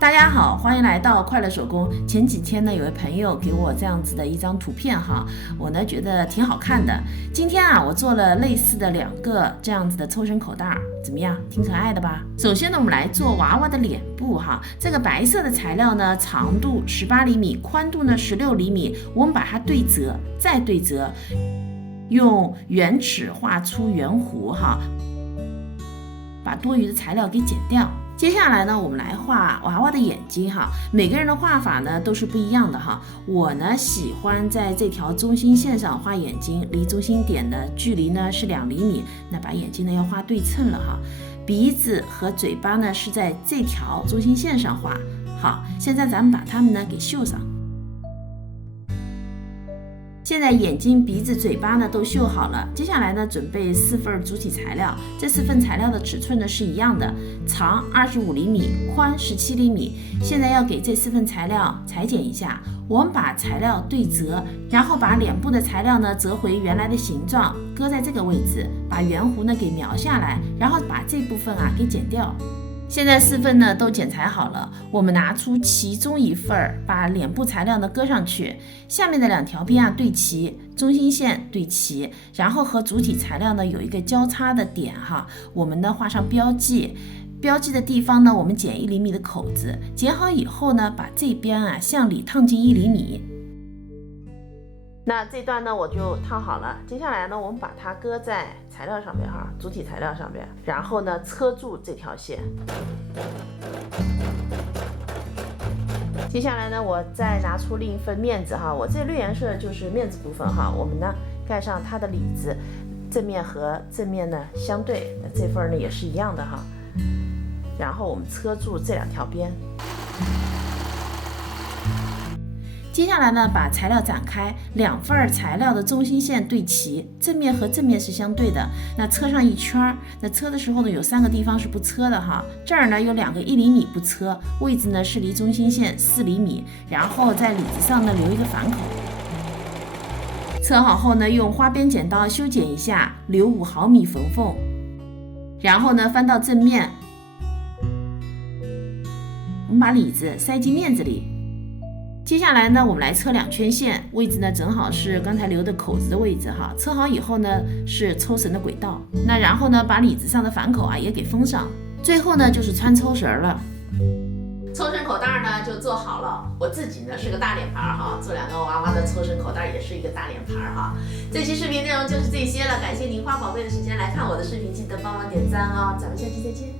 大家好，欢迎来到快乐手工。前几天呢，有位朋友给我这样子的一张图片哈，我呢觉得挺好看的。今天啊，我做了类似的2个这样子的抽绳口袋，怎么样？挺可爱的吧？首先呢，我们来做娃娃的脸部哈。这个白色的材料呢，长度18厘米，宽度呢16厘米，我们把它对折，再对折，用圆尺画出圆弧哈，把多余的材料给剪掉。接下来呢，我们来画娃娃的眼睛哈。每个人的画法呢都是不一样的哈。我呢喜欢在这条中心线上画眼睛，离中心点的距离呢是2厘米。那把眼睛呢要画对称了哈。鼻子和嘴巴呢是在这条中心线上画。好，现在咱们把它们呢给绣上。现在眼睛、鼻子、嘴巴呢都绣好了，接下来呢准备4份主体材料，这4份材料的尺寸呢是一样的，长25厘米，宽17厘米。现在要给这4份材料裁剪一下，我们把材料对折，然后把脸部的材料呢折回原来的形状，搁在这个位置，把圆弧呢给描下来，然后把这部分啊给剪掉。现在4份呢都剪裁好了，我们拿出其中1份，把脸部材料呢搁上去，下面的2条边啊对齐，中心线对齐，然后和主体材料呢有一个交叉的点哈，我们呢画上标记，标记的地方呢我们剪1厘米的口子，剪好以后呢把这边啊向里烫进1厘米。那这段呢我就烫好了，接下来呢我们把它搁在材料上面哈，主体材料上面，然后呢车住这条线。接下来呢我再拿出另一份面子哈，我这绿颜色就是面子部分哈，我们呢盖上它的里子，正面和正面呢相对，那这份呢也是一样的哈，然后我们车住这2条边。接下来呢，把材料展开，2份材料的中心线对齐，正面和正面是相对的。那车上1圈，那车的时候呢，有3个地方是不车的哈。这儿呢有2个1厘米不车，位置呢是离中心线4厘米，然后在里子上呢留一个反口。车好后呢，用花边剪刀修剪一下，留5毫米缝缝，然后呢翻到正面，我们把里子塞进面子里。接下来呢，我们来车2圈线，位置呢正好是刚才留的口子的位置哈。车好以后呢，是抽绳的轨道。那然后呢，把里子上的反口啊也给封上。最后呢，就是穿抽绳了。抽绳口袋呢就做好了。我自己呢是个大脸盘哈，做2个娃娃的抽绳口袋也是一个大脸盘哈。这期视频内容就是这些了，感谢您花宝贵的时间来看我的视频，记得帮忙点赞哦。咱们下期再见。